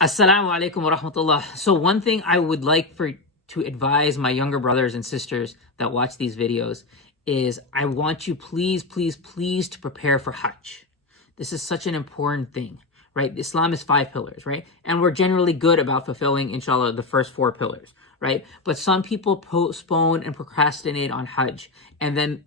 Assalamu alaikum wa rahmatullah. So one thing I would like to advise my younger brothers and sisters that watch these videos is I want you please to prepare for Hajj. This is such an important thing, right? Islam is 5 pillars, right? And we're generally good about fulfilling, inshallah, the first 4 pillars, right? But some people postpone and procrastinate on Hajj, and then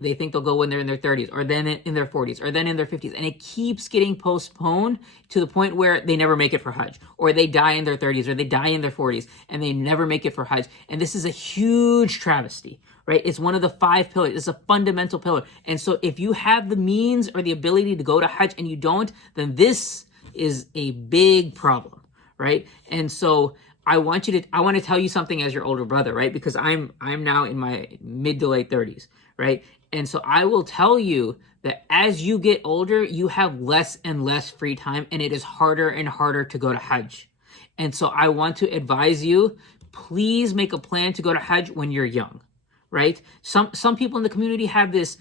they think they'll go when they're in their 30s, or then in their 40s, or then in their 50s. And it keeps getting postponed to the point where they never make it for Hajj, or they die in their 30s, or they die in their 40s, and they never make it for Hajj. And this is a huge travesty, right? It's one of the 5 pillars. It's a fundamental pillar. And so if you have the means or the ability to go to Hajj and you don't, then this is a big problem, right? And so I want to tell you something as your older brother, right? Because I'm now in my mid to late 30s, right? And so I will tell you that as you get older, you have less and less free time, and it is harder and harder to go to Hajj. And so I want to advise you, please make a plan to go to Hajj when you're young, right? Some people in the community have this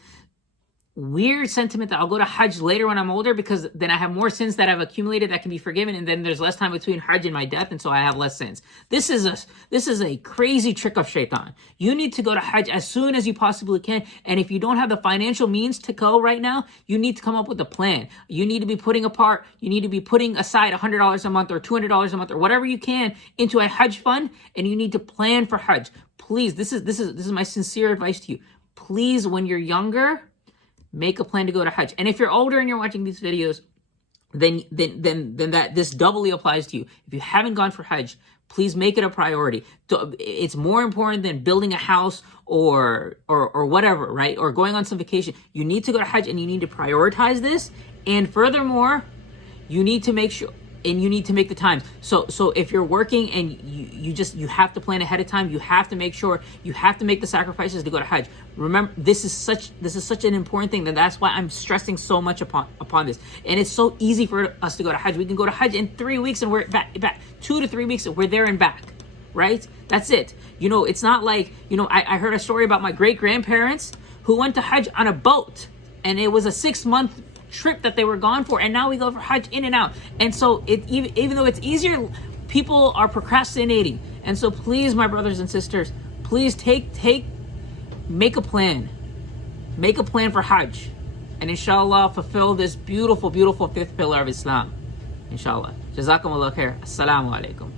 weird sentiment that I'll go to Hajj later when I'm older because then I have more sins that I've accumulated that can be forgiven, and then there's less time between Hajj and my death, and so I have less sins. This is a crazy trick of shaitan. You need to go to Hajj as soon as you possibly can, and if you don't have the financial means to go right now, you need to come up with a plan. You need to be putting aside $100 a month or $200 a month or whatever you can into a Hajj fund, and you need to plan for Hajj. Please, this is my sincere advice to you. Please, when you're younger, make a plan to go to Hajj. And if you're older and you're watching these videos, then that this doubly applies to you. If you haven't gone for Hajj, please make it a priority. It's more important than building a house or whatever, right? Or going on some vacation. You need to go to Hajj and you need to prioritize this. And furthermore, you need to make sure, and you need to make the time. So if you're working and you have to plan ahead of time, you have to make sure, you have to make the sacrifices to go to Hajj. Remember, this is such an important thing, that's why I'm stressing so much upon this. And it's so easy for us to go to Hajj. We can go to Hajj in 3 weeks and we're back 2 to 3 weeks and we're there and back, right? That's it. It's not like, I heard a story about my great-grandparents who went to Hajj on a boat, and it was a 6-month trip that they were gone for, and now we go for Hajj in and out. And so even though it's easier, people are procrastinating. And so please, my brothers and sisters, please make a plan for Hajj, and inshallah fulfill this beautiful 5th pillar of Islam, inshallah. Jazakumullah khair. Assalamu alaikum.